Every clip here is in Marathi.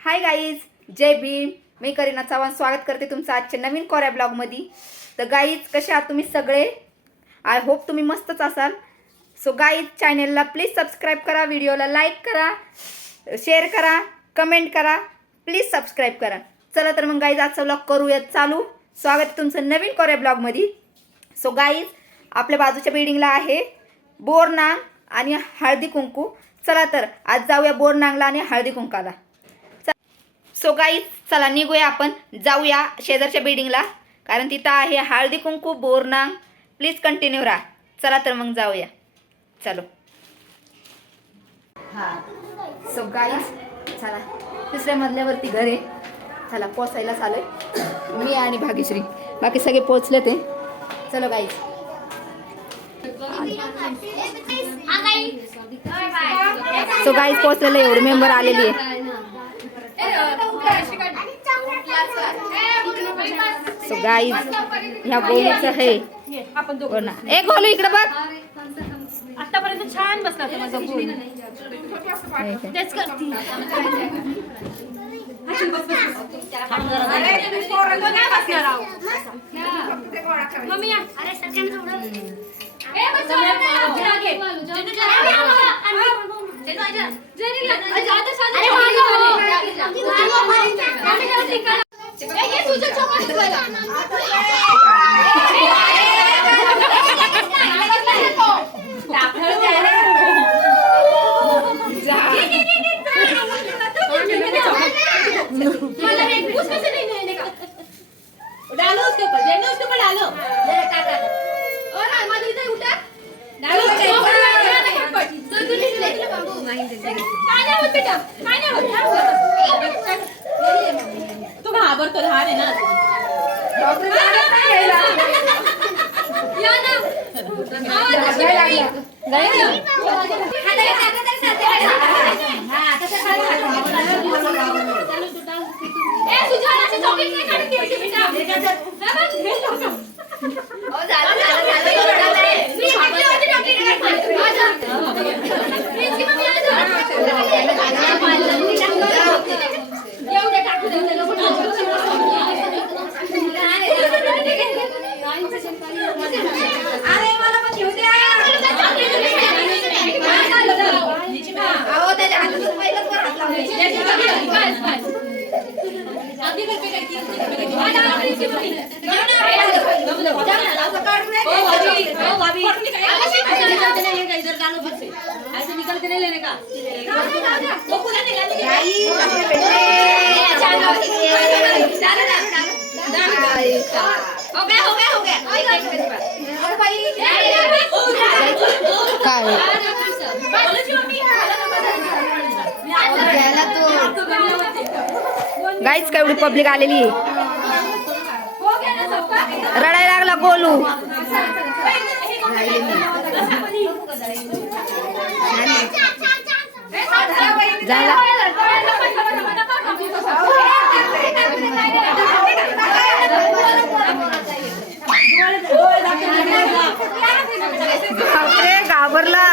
हाय गाईज जय भीम. मी करीना चव्हाण. स्वागत करते तुमचं आजच्या नवीन कोऱ्या ब्लॉगमध्ये तर गाईज कसे आहात तुम्ही सगळे? आय होप तुम्ही मस्तच असाल. सो गाईज चॅनेलला प्लीज सबस्क्राईब करा व्हिडिओला लाईक करा शेअर करा कमेंट करा प्लीज सबस्क्राईब करा. चला तर मग गाईज आजचा ब्लॉग करूयात चालू. स्वागत तुमचं नवीन कोऱ्या ब्लॉगमध्ये सो गाईज आपल्या बाजूच्या बिल्डिंगला आहे बोरनांग आणि हळदी कुंकू. चला तर आज जाऊया बोरनांगला आणि हळदी कुंकाला. सो गाईज चला निघूया आपण. जाऊया शेजारच्या बिल्डिंगला कारण तिथं आहे हळदी कुंकू बोरनांग. प्लीज कंटिन्यू राहा. चला तर मग जाऊया. चलो. हा. सो गाईज चला. तिसऱ्या मजल्यावरती घर आहे. चला पोचायला चालू मी आणि भाग्यश्री. बाकी सगळे पोचले ते चलो गाईज सो गाईज पोचलेले एवढे मेंबर आलेली आहे सो गाईज ह्या गोलीचं आहे हो। ना ए गोलू इकडे बघ। आतापर्यंत छान बसला होता माझा फ़ोन काय. तेच करती मम्मी. अरे सगळ्यांना हो. डालो उसके ऊपर जेनो उसके ऊपर डालो तू घाबरतो लहान आहे ना. चॉकलेट नाही काढून द्यायचे बेटा हो झालं झालं झालं मी म्हटलं होते चॉकलेट नाही खायचं. माझं. प्रिन्सी मम्मी आली तर. येऊ दे, टाकू दे, ते लोकं अरे मला पण घेऊ द्या. अहो, त्याच्या हातातून पहिलंच वर हात लावले. अगदी करते काय ती, अगदी करते काय ती. वाजा, प्रिन्सी मम्मी. जाऊ ना. जाऊ ना, असं काढून नाही द्यायचं. पकडून काय? जाऊ दे, जाऊ दे. तो पुन्हा निघाला, निघाला. ए, छान होती. झालं, झालं, झालं. हो गया, हो गया, हो गया. अरे बाई. काय गाईच केवढी एवढी पब्लिक आलेली? आहे रडायला लागला गोलू. झाला. घाबरला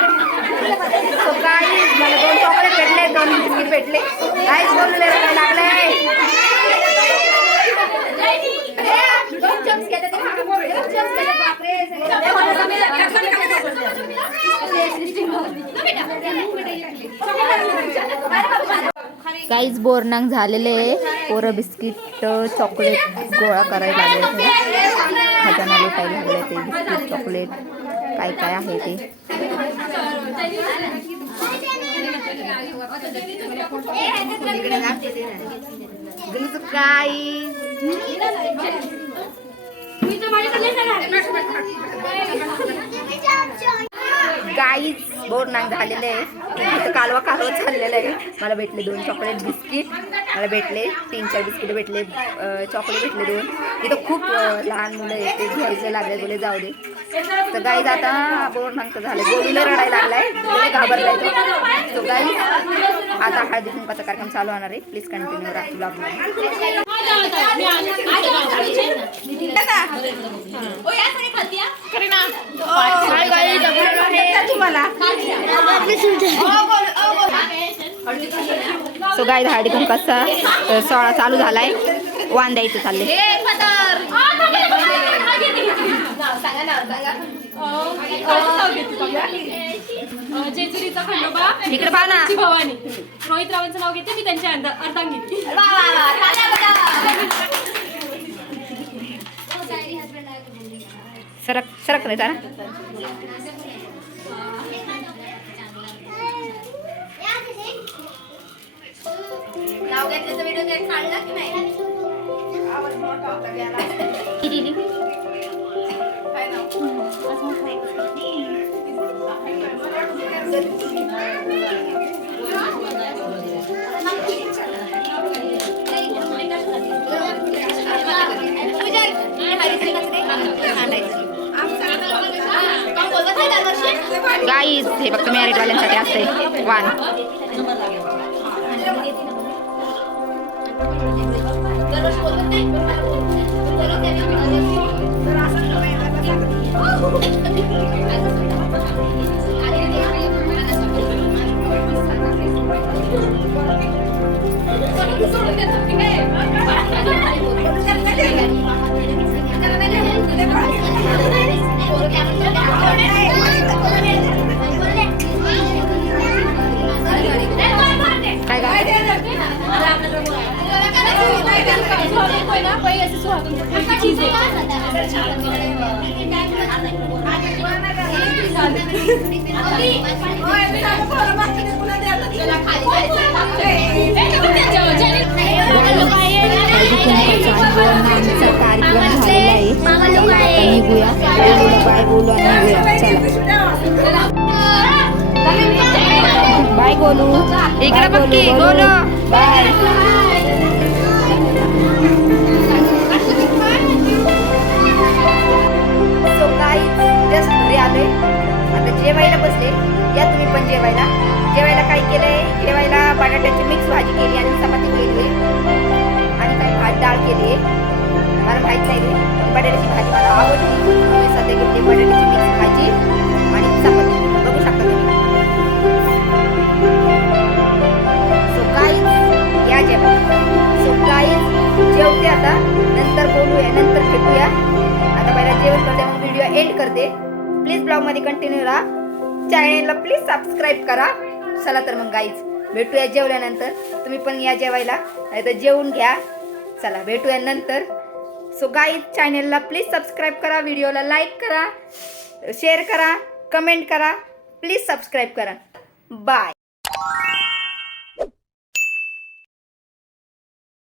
So guys, मला दोन चॉकलेट भेटले दोन बिस्किट भेटले. काहीच बोलू. लागले काहीच बोरनांग झालेले आहे. पोरं बिस्किट चॉकलेट गोळा करायला लागले खजाना लुटायला लागले ते बिस्किट चॉकलेट काय काय आहे ते? काय गाईच बोरनांग झालेले आहे. कालवा कालवा चाललेलं आहे. मला भेटले दोन चॉकलेट बिस्किट मला भेटले तीन चार बिस्किट भेटले चॉकलेट भेटले दोन. इथं खूप लहान मुलं आहेत ते घ्यायचं लागले बोले जाऊ दे. तर गाईज आता बोर नांक झालं गोलूला रडायला लागलाय लय घाबरलाय तो तो गाईज आता हळदी कुंकाचा कार्यक्रम चालू होणार आहे प्लीज कंटिन्यू राहा ब्लॉग तुम्हाला सो गाय हळदी कुंकाचा सोहळा चालू झालाय वाण द्यायचं चाललंय जेजुरीचा खंडोबा इकडे पहा ना. ची भवानी रोहित रावांचं नाव घेते मी त्यांच्या अर्धा- अर्धांगिनी. सरक सरक नाही जरा गाईज हे फक्त मॅरिड वाल्यांसाठी असतंय निघूया बाय बोलू आणि निघूया चला बाय गोलू इकडे बघ Golu bye so guys just घरी आले. जेवायला बसले. या तुम्ही पण जेवायला. जेवायला काय केलंय? जेवायला बटाट्याची मिक्स भाजी केली आणि चपाती केली. आणि काही भात डाळ केली. मला माहीत नाही. पण बटाट्याची भाजी मला आवडली. मी सध्या घेतली बटाट्याची मिक्स भाजी आणि चपाती. बघू शकता तुम्ही. सो या जेवा सो जेवते आता. नंतर बोलूया नंतर भेटूया. आता पहिला जेवण करते मग व्हिडिओ एंड करते. ब्लॉगमध्ये कंटिन्यू राहा. चॅनेलला प्लीज सबस्क्राईब करा. चला तर मग गाईज भेटूया जेवल्यानंतर. तुम्ही पण या जेवायला. नाही तर जेवून घ्या. चला भेटूया नंतर. सो गाईज चॅनेलला प्लीज सबस्क्राईब करा. व्हिडिओला लाईक करा. शेअर करा. कमेंट करा. प्लीज सबस्क्राईब करा. बाय